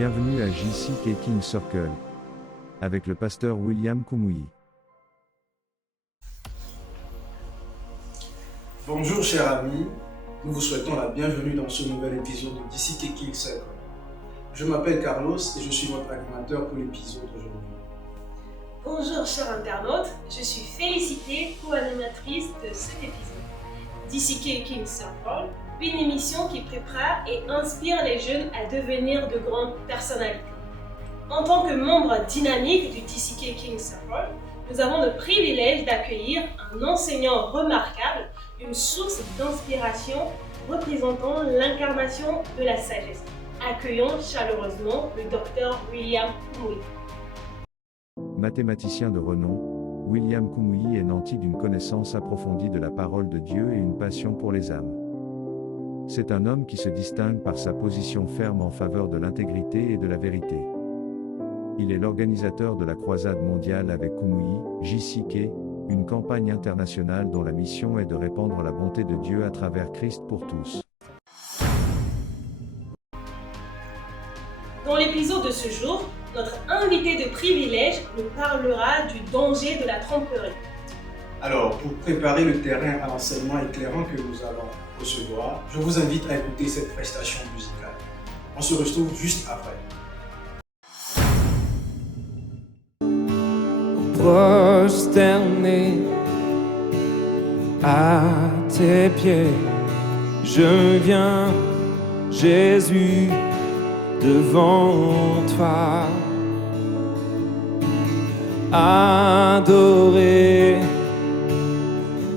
Bienvenue à JCK King Circle, avec le pasteur William Kumuyi. Bonjour chers amis, nous vous souhaitons la bienvenue dans ce nouvel épisode de JCK King Circle. Je m'appelle Carlos et je suis votre animateur pour l'épisode d'aujourd'hui. Bonjour chers internautes, je suis Félicité, co-animatrice de cet épisode. JCK King Circle, une émission qui prépare et inspire les jeunes à devenir de grandes personnalités. En tant que membre dynamique du JCK King Circle, nous avons le privilège d'accueillir un enseignant remarquable, une source d'inspiration représentant l'incarnation de la sagesse. Accueillons chaleureusement le docteur William Kumuyi. Mathématicien de renom, William Kumuyi est nanti d'une connaissance approfondie de la parole de Dieu et une passion pour les âmes. C'est un homme qui se distingue par sa position ferme en faveur de l'intégrité et de la vérité. Il est l'organisateur de la croisade mondiale avec Kumuyi, JCK, une campagne internationale dont la mission est de répandre la bonté de Dieu à travers Christ pour tous. Dans l'épisode de ce jour, notre invité de privilège nous parlera du danger de la tromperie. Alors, pour préparer le terrain à l'enseignement éclairant que nous allons recevoir, je vous invite à écouter cette prestation musicale. On se retrouve juste après. Prosterné à tes pieds, je viens, Jésus, devant toi, adorer,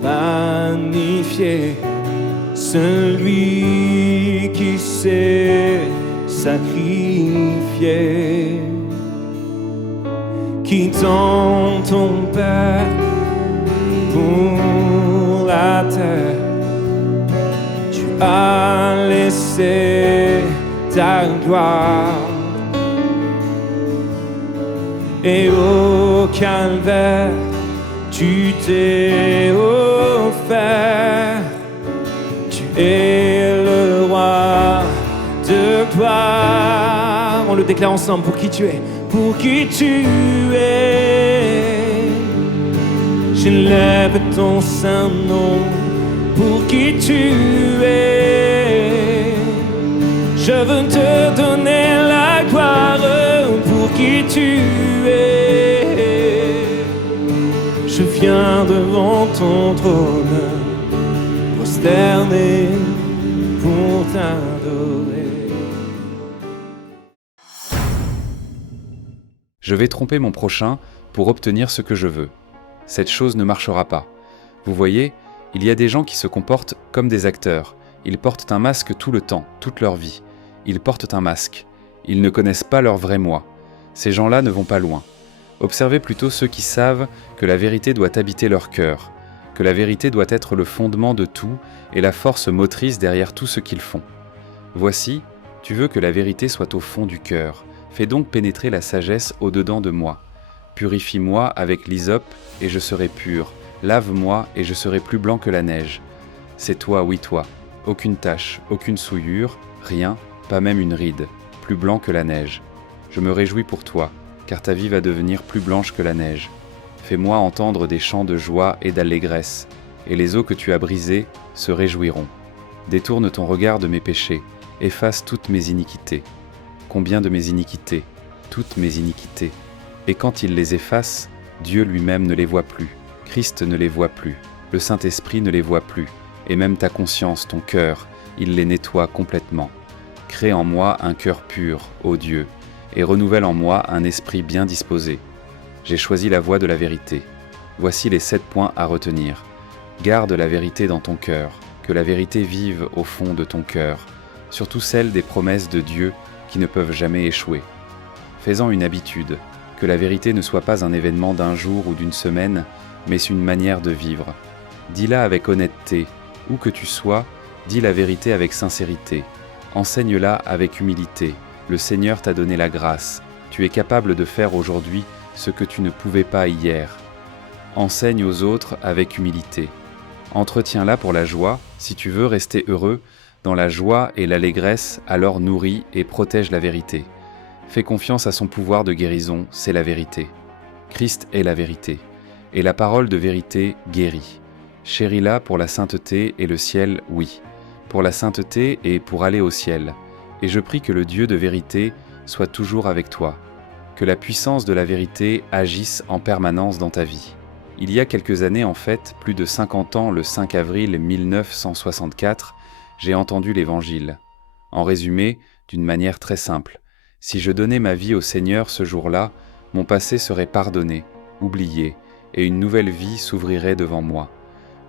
magnifier celui qui s'est sacrifié, quittant ton Père pour la terre, tu as laissé ta gloire, et au calvaire tu t'es offert, tu es le roi de gloire. On le déclare ensemble, pour qui tu es, pour qui tu es. J'élève ton saint nom, pour qui tu es. Je veux te donner la gloire, pour qui tu es. Je viens devant ton trône, prosterné pour t'adorer. Je vais tromper mon prochain pour obtenir ce que je veux. Cette chose ne marchera pas. Vous voyez, il y a des gens qui se comportent comme des acteurs. Ils portent un masque tout le temps, toute leur vie. Ils portent un masque. Ils ne connaissent pas leur vrai moi. Ces gens-là ne vont pas loin. Observez plutôt ceux qui savent que la vérité doit habiter leur cœur, que la vérité doit être le fondement de tout et la force motrice derrière tout ce qu'ils font. Voici, tu veux que la vérité soit au fond du cœur. Fais donc pénétrer la sagesse au-dedans de moi. Purifie-moi avec l'hysope et je serai pur. Lave-moi et je serai plus blanc que la neige. C'est toi, oui toi. Aucune tache, aucune souillure, rien, pas même une ride. Plus blanc que la neige. Je me réjouis pour toi, car ta vie va devenir plus blanche que la neige. Fais-moi entendre des chants de joie et d'allégresse, et les eaux que tu as brisées se réjouiront. Détourne ton regard de mes péchés, efface toutes mes iniquités. Combien de mes iniquités, toutes mes iniquités. Et quand il les efface, Dieu lui-même ne les voit plus, Christ ne les voit plus, le Saint-Esprit ne les voit plus, et même ta conscience, ton cœur, il les nettoie complètement. Crée en moi un cœur pur, ô Dieu, et renouvelle en moi un esprit bien disposé. J'ai choisi la voie de la vérité. Voici les 7 points à retenir. Garde la vérité dans ton cœur, que la vérité vive au fond de ton cœur, surtout celle des promesses de Dieu qui ne peuvent jamais échouer. Fais-en une habitude, que la vérité ne soit pas un événement d'un jour ou d'une semaine, mais une manière de vivre. Dis-la avec honnêteté, où que tu sois, dis la vérité avec sincérité. Enseigne-la avec humilité. Le Seigneur t'a donné la grâce. Tu es capable de faire aujourd'hui ce que tu ne pouvais pas hier. Enseigne aux autres avec humilité. Entretiens-la pour la joie, si tu veux rester heureux, dans la joie et l'allégresse, alors nourris et protège la vérité. Fais confiance à son pouvoir de guérison, c'est la vérité. Christ est la vérité, et la parole de vérité guérit. Chéris-la pour la sainteté et le ciel, oui. Pour la sainteté et pour aller au ciel. Et je prie que le Dieu de vérité soit toujours avec toi. Que la puissance de la vérité agisse en permanence dans ta vie. Il y a quelques années, en fait, plus de 50 ans, le 5 avril 1964, j'ai entendu l'Évangile. En résumé, d'une manière très simple, si je donnais ma vie au Seigneur ce jour-là, mon passé serait pardonné, oublié, et une nouvelle vie s'ouvrirait devant moi.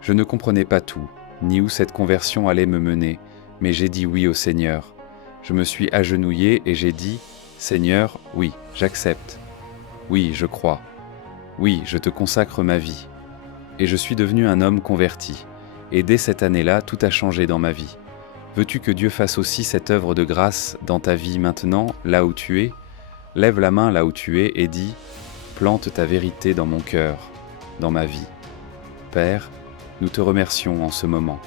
Je ne comprenais pas tout, ni où cette conversion allait me mener, mais j'ai dit oui au Seigneur. Je me suis agenouillé et j'ai dit « Seigneur, oui, j'accepte. Oui, je crois. Oui, je te consacre ma vie. » Et je suis devenu un homme converti. Et dès cette année-là, tout a changé dans ma vie. Veux-tu que Dieu fasse aussi cette œuvre de grâce dans ta vie maintenant, là où tu es ? Lève la main là où tu es et dis « Plante ta vérité dans mon cœur, dans ma vie. » Père, nous te remercions en ce moment.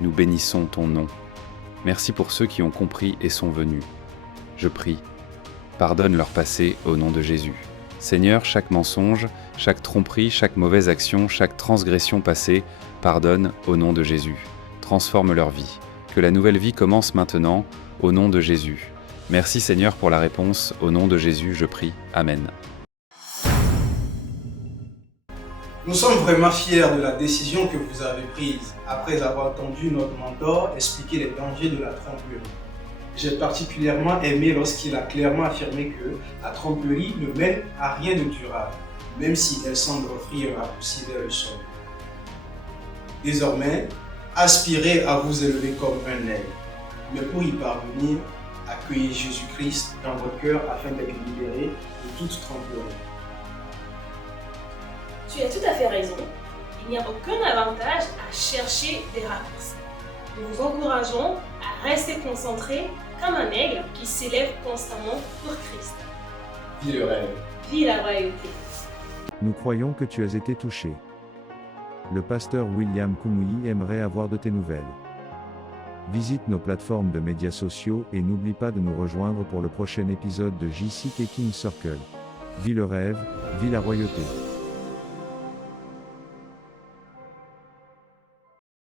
Nous bénissons ton nom. Merci pour ceux qui ont compris et sont venus. Je prie. Pardonne leur passé au nom de Jésus. Seigneur, chaque mensonge, chaque tromperie, chaque mauvaise action, chaque transgression passée, pardonne au nom de Jésus. Transforme leur vie. Que la nouvelle vie commence maintenant, au nom de Jésus. Merci Seigneur pour la réponse. Au nom de Jésus, je prie. Amen. Nous sommes vraiment fiers de la décision que vous avez prise après avoir entendu notre mentor expliquer les dangers de la tromperie. J'ai particulièrement aimé lorsqu'il a clairement affirmé que la tromperie ne mène à rien de durable, même si elle semble offrir un raccourci vers le sol. Désormais, aspirez à vous élever comme un aigle, mais pour y parvenir, accueillez Jésus-Christ dans votre cœur afin d'être libéré de toute tromperie. Tu as tout à fait raison. Il n'y a aucun avantage à chercher des raccourcis. Nous vous encourageons à rester concentrés comme un aigle qui s'élève constamment pour Christ. Vis le rêve. Vis la royauté. Nous croyons que tu as été touché. Le pasteur William Kumuyi aimerait avoir de tes nouvelles. Visite nos plateformes de médias sociaux et n'oublie pas de nous rejoindre pour le prochain épisode de JC King Circle. Vis le rêve, vis la royauté.